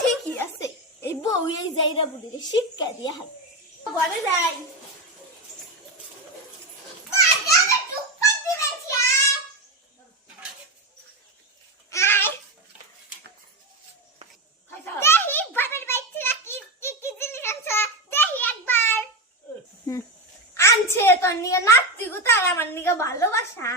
ঠিকই আছে, এই বউ এই যাইরা বুড়িরে শিক্ষা দিয়ে হাত ঘরে যাই। আনছে তোর নিয়ে নাচতি গো, তার আমার নিয়ে ভালোবাসা।